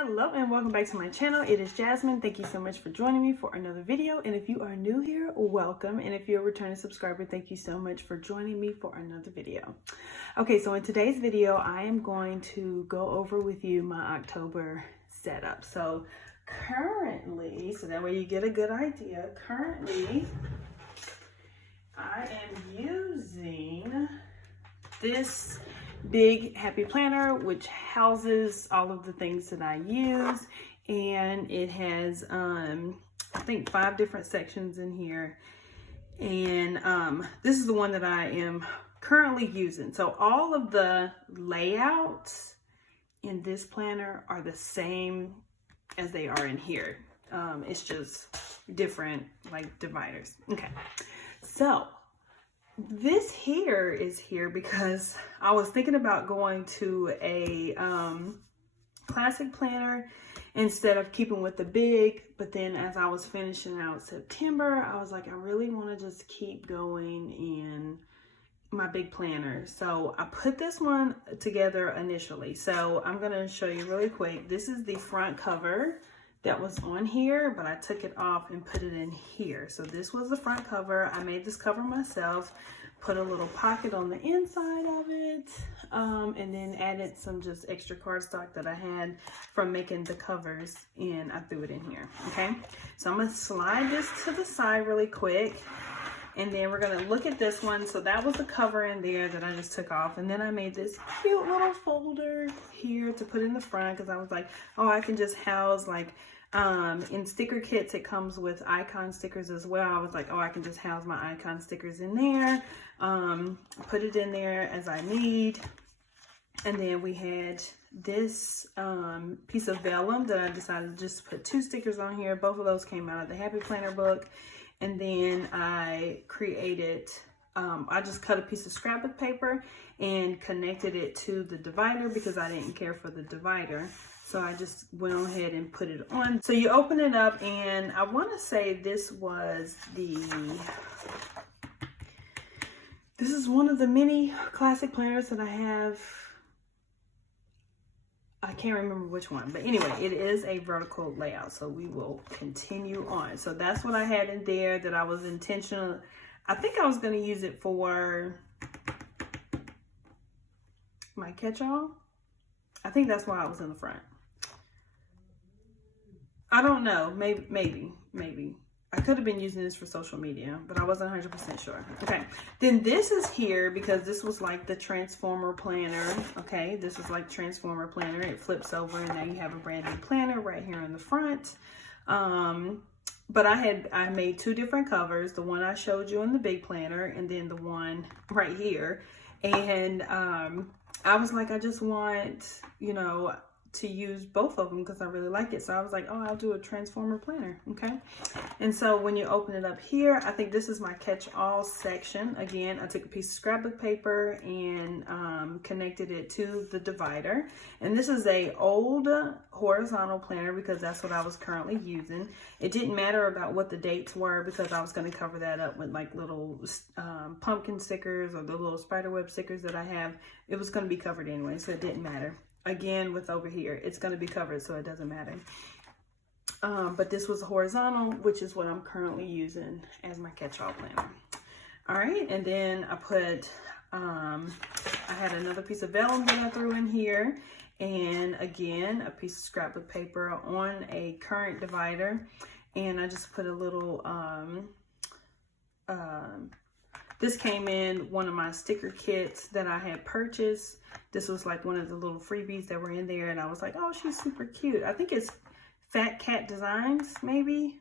Hello and welcome back to my channel. It is Jasmine. Thank you so much for joining me for another video. And if you are new here, welcome. And if you're a returning subscriber, thank you so much for joining me for another video. Okay, so in today's video, I am going to go over with you my October setup. So currently, so that way you get a good idea, currently I am using this big happy planner, which houses all of the things that I use, and it has I think 5 different sections in here, and this is the one that I am currently using. So all of the layouts in this planner are the same as they are in here. It's just different like dividers. Okay, so this here is here because I was thinking about going to a classic planner instead of keeping with the big, but then as I was finishing out September, I was like, I really want to just keep going in my big planner. So I put this one together initially. So I'm going to show you really quick. This is the front cover that was on here, but I took it off and put it in here. So this was the front cover. I made this cover myself, put a little pocket on the inside of it, and then added some just extra cardstock that I had from making the covers, and I threw it in here. Okay, so I'm gonna slide this to the side really quick, and then we're gonna look at this one. So that was the cover in there that I just took off, and then I made this cute little folder here to put in the front because I was like, oh, I can just house like in sticker kits it comes with icon stickers as well. I was like, oh, I can just house my icon stickers in there, put it in there as I need. And then we had this piece of vellum that I decided to just put 2 stickers on here. Both of those came out of the Happy Planner book. And then I created, I just cut a piece of scrapbook paper and connected it to the divider because I didn't care for the divider. So I just went on ahead and put it on. So you open it up, and I want to say this is one of the many classic planners that I have. I can't remember which one, but anyway, it is a vertical layout. So we will continue on. So that's what I had in there that I was intentional. I think I was going to use it for my catch-all. I think that's why I was in the front. I don't know, maybe. I could have been using this for social media, but I wasn't 100% sure. Okay, then this is here because this was like the Transformer planner. Okay, this is like Transformer planner. It flips over and now you have a brand new planner right here in the front. But I made 2 different covers, the one I showed you in the big planner and then the one right here. And I was like, I just want, you know, to use both of them because I really like it. So I was like, oh, I'll do a Transformer planner. Okay, and so when you open it up here, I think this is my catch-all section. Again, I took a piece of scrapbook paper and connected it to the divider, and this is a old horizontal planner because that's what I was currently using. It didn't matter about what the dates were because I was going to cover that up with like little pumpkin stickers or the little spiderweb stickers that I have. It was going to be covered anyway, so it didn't matter. Again, with over here, it's going to be covered, so it doesn't matter. But this was horizontal, which is what I'm currently using as my catch-all planner. All right, and then I put, I had another piece of vellum that I threw in here, and again, a piece of scrapbook paper on a current divider, and I just put a little, this came in one of my sticker kits that I had purchased. This was like one of the little freebies that were in there, and I was like, oh, she's super cute. I think it's DEK Designs, maybe.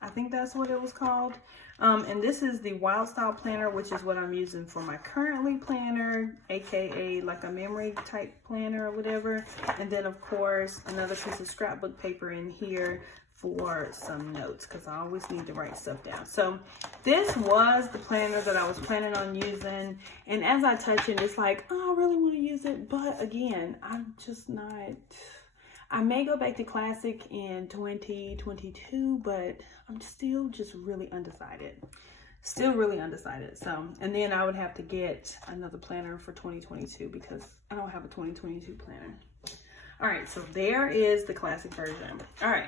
I think that's what it was called. And this is the Wild Style planner, which is what I'm using for my currently planner, aka like a memory type planner or whatever. And then of course another piece of scrapbook paper in here for some notes because I always need to write stuff down. So this was the planner that I was planning on using, and as I touch it, it's like, oh, I really want to use it, but again, I'm just not. I may go back to classic in 2022, but I'm still just really undecided. Still really undecided. So, and then I would have to get another planner for 2022 because I don't have a 2022 planner. All right, so there is the classic version. All right,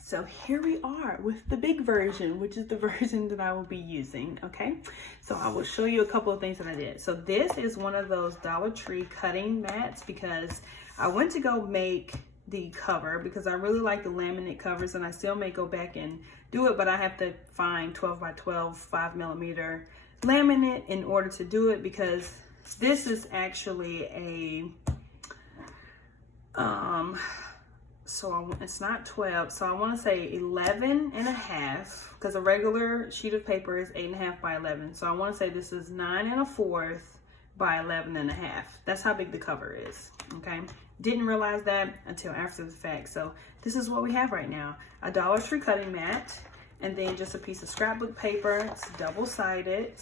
so here we are with the big version, which is the version that I will be using, okay? So I will show you a couple of things that I did. So this is one of those Dollar Tree cutting mats because I went to go make the cover because I really like the laminate covers, and I still may go back and do it, but I have to find 12 by 12 5mm laminate in order to do it, because this is actually a it's not 12, so I want to say 11 and a half, because a regular sheet of paper is 8.5 by 11. So I want to say this is 9 1/4 by 11 and a half. That's how big the cover is, okay? Didn't realize that until after the fact. So this is what we have right now. A Dollar Tree cutting mat, and then just a piece of scrapbook paper. It's double-sided.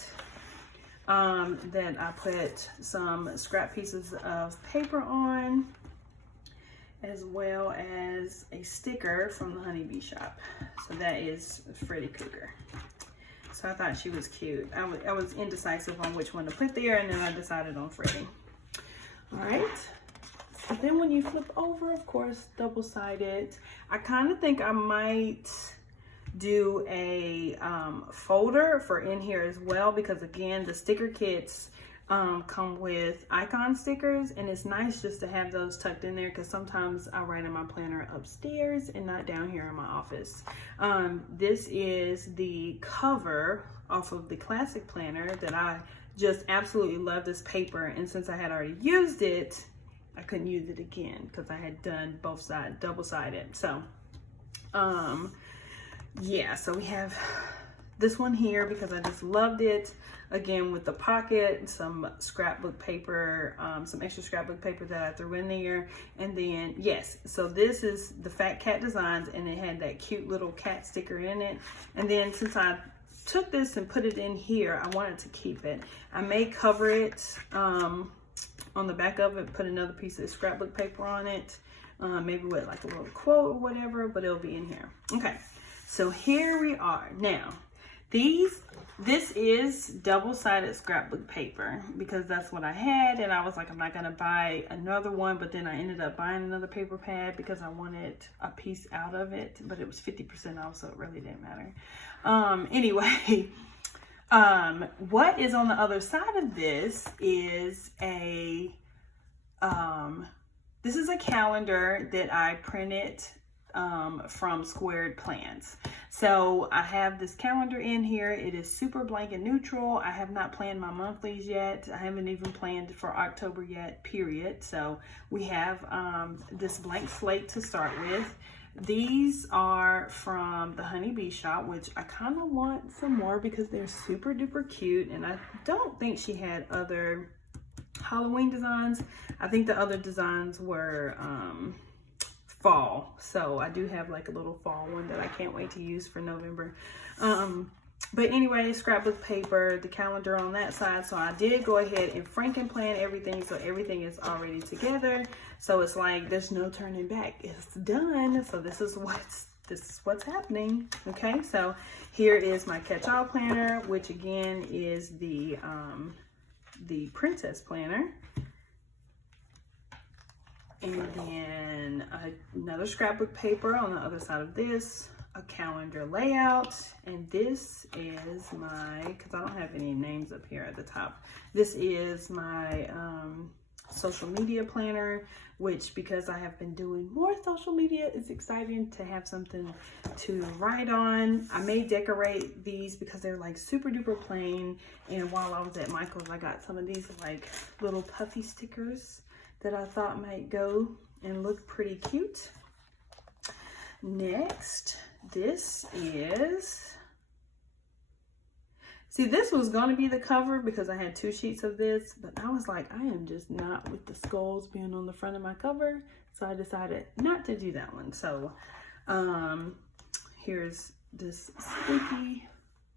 Then I put some scrap pieces of paper on, as well as a sticker from the Honeybee shop. So that is Freddy Cougar. So I thought she was cute. I was indecisive on which one to put there, and then I decided on Freddy. All right. So then when you flip over, of course, double-sided. I kind of think I might do a folder for in here as well, because again, the sticker kits come with icon stickers, and it's nice just to have those tucked in there, because sometimes I write in my planner upstairs and not down here in my office. This is the cover off of the classic planner that I just absolutely love this paper, and since I had already used it, I couldn't use it again because I had done both sides, double-sided. So yeah, so we have this one here because I just loved it. Again, with the pocket, some scrapbook paper, some extra scrapbook paper that I threw in there. And then, yes, so this is the DEK Designs, and it had that cute little cat sticker in it. And then since I took this and put it in here, I wanted to keep it. I may cover it on the back of it, put another piece of scrapbook paper on it, maybe with like a little quote or whatever, but it'll be in here. Okay, so here we are. Now, this is double-sided scrapbook paper because that's what I had, and I was like, I'm not gonna buy another one, but then I ended up buying another paper pad because I wanted a piece out of it, but it was 50% off, so it really didn't matter. Anyway, what is on the other side of this is a this is a calendar that I printed from Squared Plans. So I have this calendar in here. It is super blank and neutral. I have not planned my monthlies yet. I haven't even planned for October yet, period. So we have this blank slate to start with. These are from the Honeybee shop, which I kind of want some more because they're super duper cute, and I don't think she had other Halloween designs. I think the other designs were fall, so I do have like a little fall one that I can't wait to use for November. But anyway, scrapbook paper, the calendar on that side. So I did go ahead and Franken-plan everything, so everything is already together. So it's like there's no turning back. It's done. So this is what's happening. Okay, so here is my catch-all planner, which again is the princess planner. And then another scrapbook paper on the other side of this, a calendar layout, and this is my, because I don't have any names up here at the top, this is my social media planner, which because I have been doing more social media, it's exciting to have something to write on. I may decorate these because they're like super duper plain, and while I was at Michael's, I got some of these like little puffy stickers that I thought might go and look pretty cute. Next, this was going to be the cover because I had 2 sheets of this, but I was like, I am just not with the skulls being on the front of my cover, so I decided not to do that one. So here's this spooky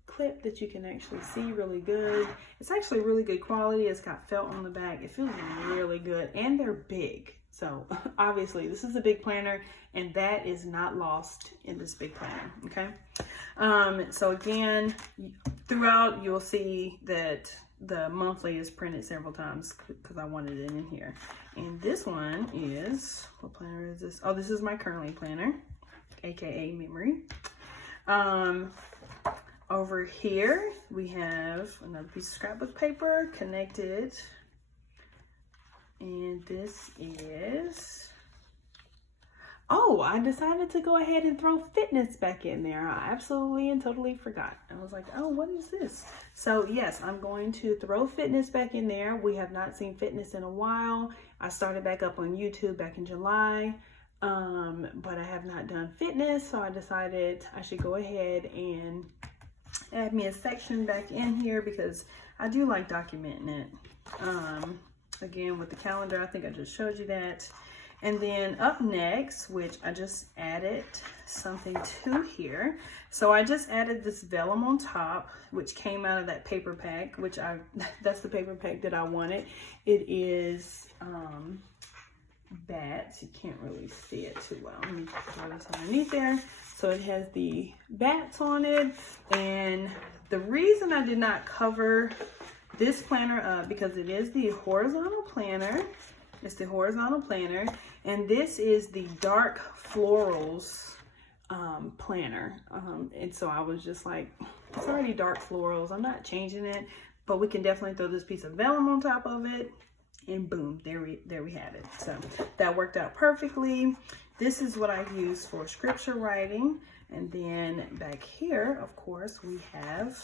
clip that you can actually see really good. It's actually really good quality. It's got felt on the back. It feels really good, and they're big. So obviously this is a big planner, and that is not lost in this big planner. Okay. So again, throughout you'll see that the monthly is printed several times because I wanted it in here. And this one is, what planner is this? Oh, this is my Currently planner, aka Memory. Over here we have another piece of scrapbook paper connected, and this is, oh, I decided to go ahead and throw fitness back in there. I absolutely and totally forgot. I was like, oh, what is this? So yes, I'm going to throw fitness back in there. We have not seen fitness in a while. I started back up on YouTube back in July, but I have not done fitness. So I decided I should go ahead and add me a section back in here because I do like documenting it. Again, with the calendar, I think I just showed you that. And then up next, which I just added something to here. So I just added this vellum on top, which came out of that paper pack, which that's the paper pack that I wanted. It is bats. You can't really see it too well. Let me throw this underneath there. So it has the bats on it. And the reason I did not cover this planner up, because it is the horizontal planner. It's the horizontal planner, and this is the dark florals planner. And so I was just like, it's already dark florals. I'm not changing it, but we can definitely throw this piece of vellum on top of it, and boom, there we have it. So that worked out perfectly. This is what I use for scripture writing. And then back here, of course, we have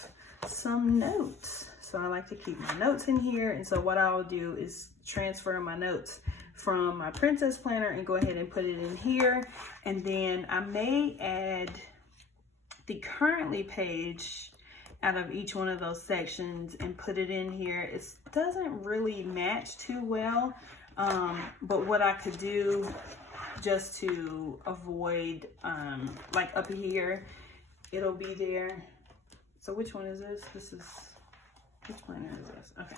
some notes. So I like to keep my notes in here. And so what I'll do is transfer my notes from my princess planner and go ahead and put it in here. And then I may add the Currently page out of each one of those sections and put it in here. It doesn't really match too well, but what I could do just to avoid, like up here, it'll be there. So which one is this? Which planner is this? Okay,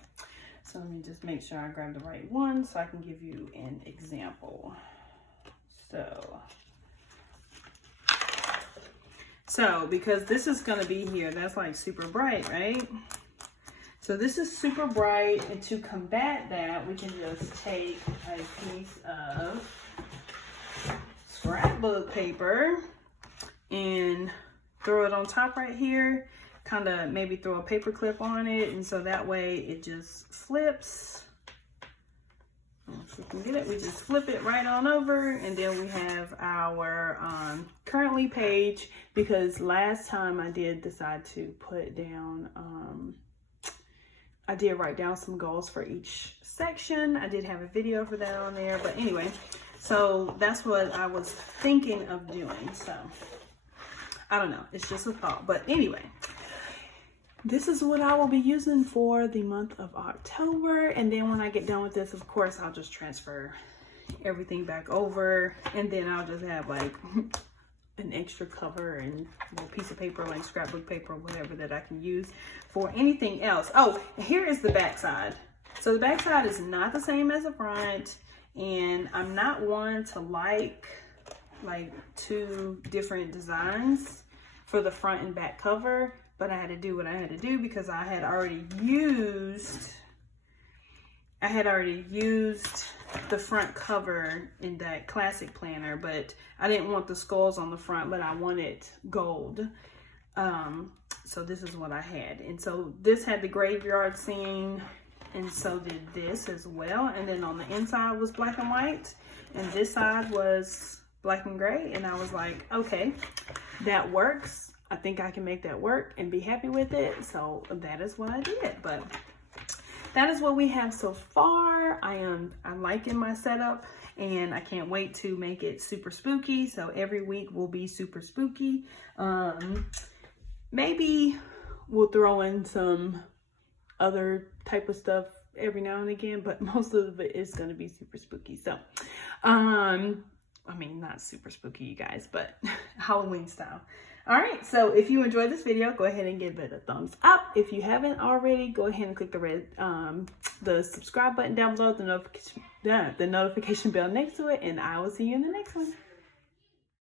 so let me just make sure I grab the right one so I can give you an example. So because this is gonna be here, that's like super bright, right? So this is super bright, and to combat that, we can just take a piece of scrapbook paper and throw it on top right here, kind of maybe throw a paper clip on it, and so that way it just flips. If we can get it, we just flip it right on over, and then we have our Currently page, because last time I did decide to put down, I did write down some goals for each section. I did have a video for that on there, but anyway, so that's what I was thinking of doing. So I don't know, it's just a thought, but anyway, this is what I will be using for the month of October. And then when I get done with this, of course, I'll just transfer everything back over, and then I'll just have like an extra cover and a little piece of paper, like scrapbook paper, whatever, that I can use for anything else. Oh, here is the back side. So the back side is not the same as the front, and I'm not one to like two different designs for the front and back cover, but I had to do what I had to do because I had already used the front cover in that classic planner, but I didn't want the skulls on the front, but I wanted gold. So this is what I had. And so this had the graveyard scene, and so did this as well. And then on the inside was black and white, and this side was black and gray. And I was like, okay, that works. I think I can make that work and be happy with it. So that is what I did. But that is what we have so far. I'm liking my setup, and I can't wait to make it super spooky. So every week will be super spooky. Maybe we'll throw in some other type of stuff every now and again, but most of it is going to be super spooky. So, I mean, not super spooky, you guys, but Halloween style. All right, so if you enjoyed this video, go ahead and give it a thumbs up. If you haven't already, go ahead and click the red, the subscribe button down below, the notification bell next to it, and I will see you in the next one.